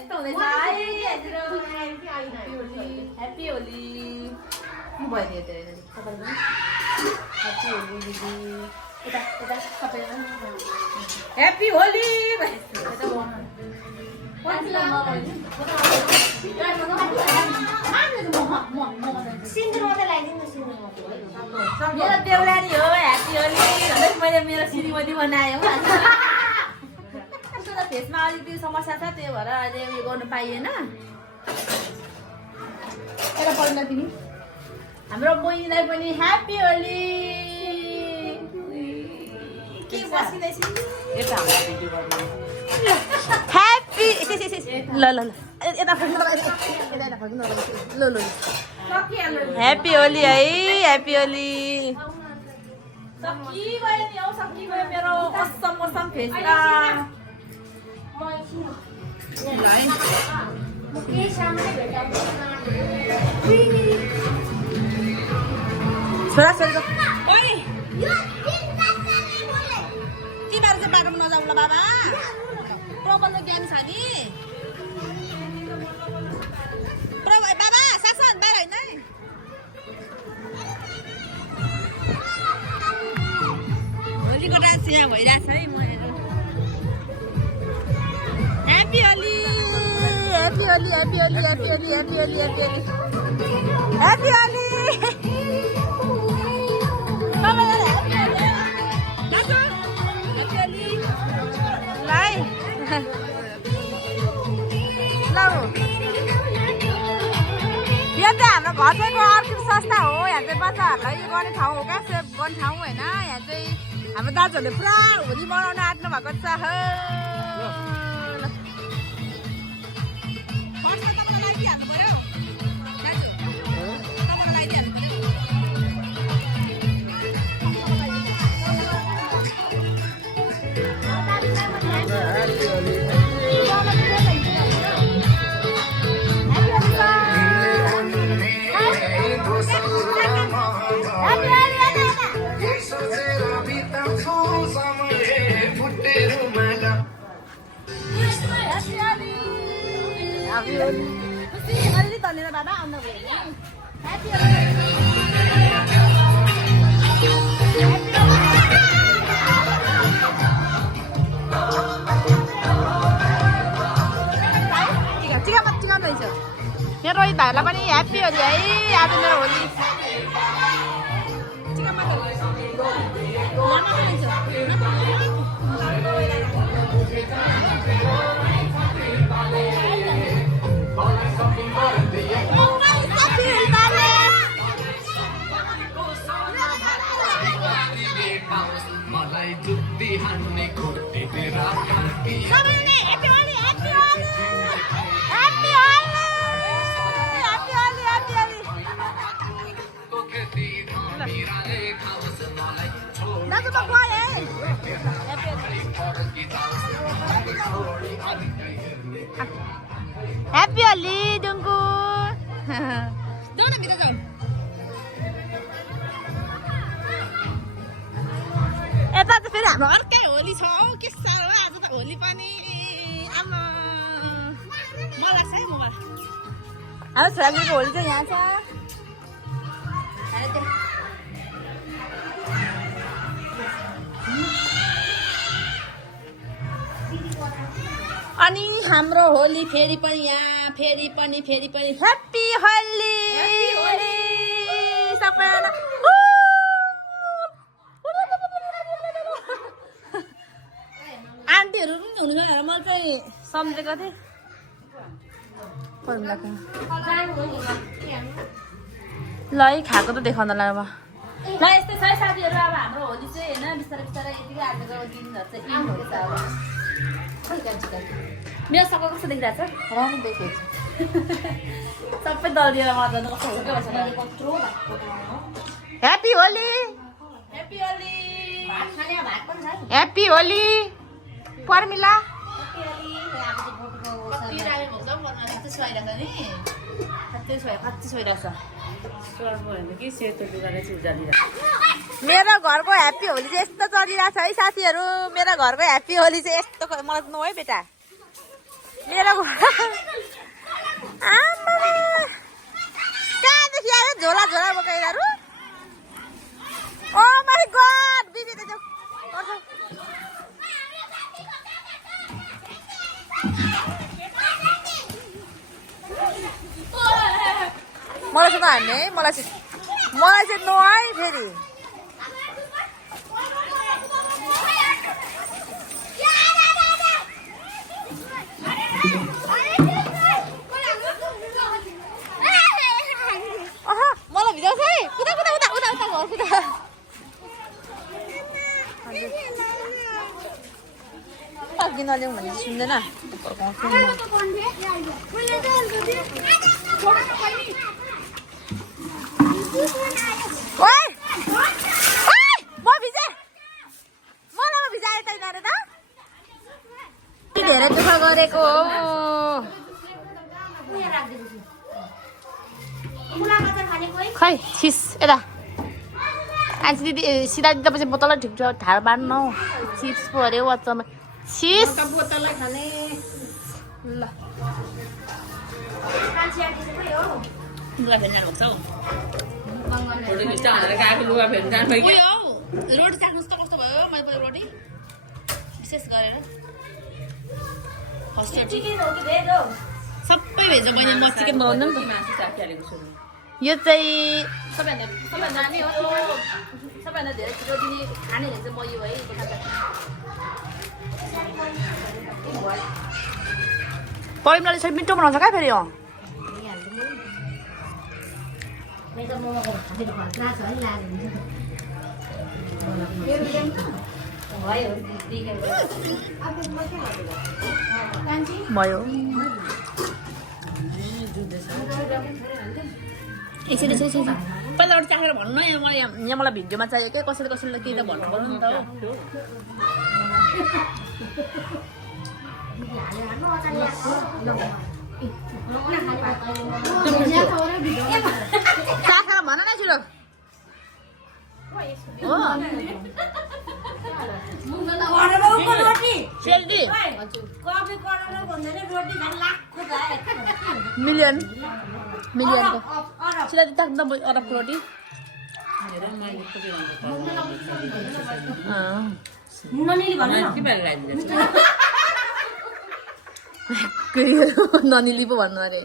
यस्तो हुँदैछ है ह्याप्पी होली म भइदियो त्यो तपाईँले ह्याप्पी होली दिदी यता यता सबैजना ह्याप्पी होली मेरो देउरानी हो ह्याप्पी होली भन्दै मैले मेरो श्रीमती बनाएँ हो फेसमा अलिकति समस्या छ त्यही भएर अहिले उयो गर्नु पाइएन एउटा पढ्न तिमी हाम्रो बहिनीलाई पनि ह्याप्पी होली के बसिँदैछ ह्याप्पी ल ल ल यता फर्किनु ल ल ह्याप्पी होली है ह्याप्पी होली सकिगयो नि हौ सकिगयो मेरो कसम कसम फेसमा छोरा छोरी तिमीहरू चाहिँ बाटोमा नजाऊ ल बाबा प्रबन्ध ज्ञान छ नि बाबा सासन बाहिर होइन है होलीको डान्स यहाँ भइरहेछ है म happy Holi happy Holi happy Holi happy Holi happy Holi happy Holi happy Holi यो चाहिँ हाम्रो घर चाहिँको अर्किड संस्था हो यहाँ चाहिँ बच्चाहरूलाई यो गर्ने ठाउँ हो क्या सेभ गर्ने ठाउँ होइन यहाँ चाहिँ हाम्रो दाजुहरूले पुरा होली मनाउन आँट्नु भएको छ अलि धन्यवाद बाबा आउनु भयो चिकाउनु रहेछ मेरो रोहित भाइलाई पनि ह्याप्पी होली है आज मेरो होली ह्याप्पी होली डुङ्गु जाऊ न भित्र जाऊ यता त फेरि हाम्रो अर्कै होली छ हौ के साह्रो आज त होली पनि आमा मलाई लाग्छ है मोबाइल हाम्रो छोराछोरीको होली चाहिँ यहाँ छ अनि हाम्रो होली फेरि पनि यहाँ फेरि पनि ह्याप्पी होली सबैजना आन्टीहरू पनि हुनुहुन्छ भनेर मैले चाहिँ सम्झेको थिएँ ल है खाएको त देखाउँदा ल अब ल यस्तै छ है साथीहरू अब हाम्रो होली चाहिँ होइन बिस्तारै बिस्तारै यतिकै आजको दिनहरू चाहिँ इन हुन्छ अब मेरो सबै कस्तो देखिरहेको छ राम्रो देखेको छ सबै दलिएर मजाले कस्तो हुन्छ happy Holi happy Holi happy Holi Parmila मेरो घरको ह्याप्पी होली चाहिँ यस्तो चलिरहेको छ है साथीहरू मेरो घरको ह्याप्पी होली चाहिँ यस्तो मलाई नौ है बेटा लिएर गयो आमा कहाँदेखि आयो झोला झोला बोकेर ओ माई गॉड बिबी त जाऊ मलाई चाहिँ नहान्ने है मलाई चाहिँ नो है फेरि मलाई भिजाउँछ है कुदा कुदा उता उता उता घर कुदा अघि नल्याउँ भने सुन्दैन धेरै दुःख गरेको खै छिस यता आज दिदी सिधा दिँदा पछि बोतल ठिक छ ढाड बाँड्नु हौ चिप्स पो अरे वाचमा छिस बोतललाई खाने ल लुगा फेर्न जानु भएको छ रोटी चाख्नुहोस् त कस्तो भयो मैले रोटी विशेष गरेर सबै भेज मैले म चिकन बनाउँदा नि त यो चाहिँ सबैभन्दा धेरै छिटो दिने खाने भने चाहिँ म यो है परिमलले चाहिँ मिठो बनाउँछ क्या फेरि भयो एकछिन पहिला एउटा चाखेर भन्नु न यहाँ मलाई भिडियोमा चाहियो क्या कसैले केही त भन्नु पर्यो नि त चाखेर भन न छिटो मिलियनको सिधा ताक्दा अरबको रोटी ननिली पो भन्नु अरे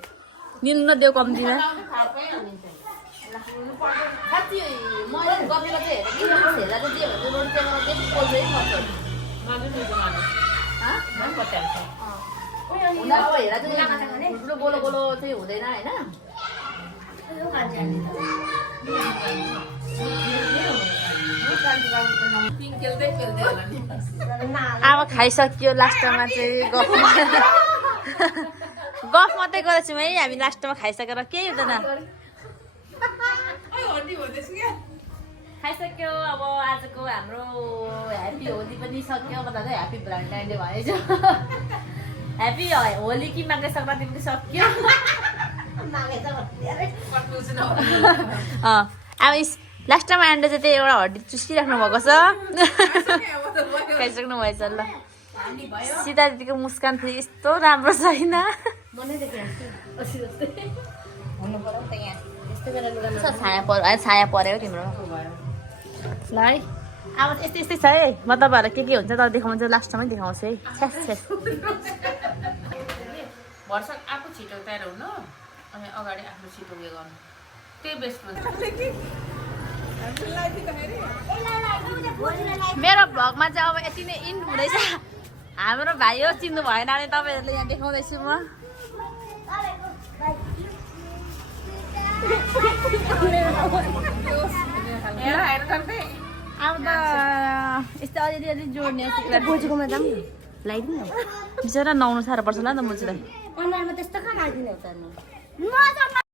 निल्नु नदेऊ कम्तीमा गोलो गोलो चाहिँ हुँदैन होइन अब खाइसक्यो लास्टमा चाहिँ गफ मात्रै गरेको छौँ है हामी लास्टमा खाइसकेर केही हुँदैन खाइसक्यो अब आजको हाम्रो ह्याप्पी होली पनि सक्यो मतलब ह्याप्पी भ्यालेन्टाइन डे भएछ ह्याप्पी होली कि माघे सङ्क्रान्ति पनि सक्यो अब लास्टमा आएर चाहिँ त्यही एउटा हड्डी चुसिराख्नु भएको छ खाइसक्नु भएछ ल सीता दिदीको मुस्कान फेरि यस्तो राम्रो छैन छाया पऱ्यो तिम्रो ल है अब यस्तै यस्तै छ है म तपाईँहरूलाई के हुन्छ तर देखाउँछु लास्टमै देखाउँछु है भर्सा आफू छिटो तयार हुनु अनि अगाडि आफ्नो छिटो उयो गर्नु त्यही बेस्ट हुन्छ मेरो भ्लगमा चाहिँ अब यति नै इन्ड हुँदैछ हाम्रो भाइ हो चिन्नु भएन भने तपाईँहरूले यहाँ देखाउँदैछु म अब त यस्तो अलिअलि जोड्ने बोजूकोमा जाऊँ लगाइदिनु न बिचरा नुहाउनु साह्रो पर्छ होला नि त मुजुलाई अनुहारमा त्यस्तो कहाँ लगाइदिनु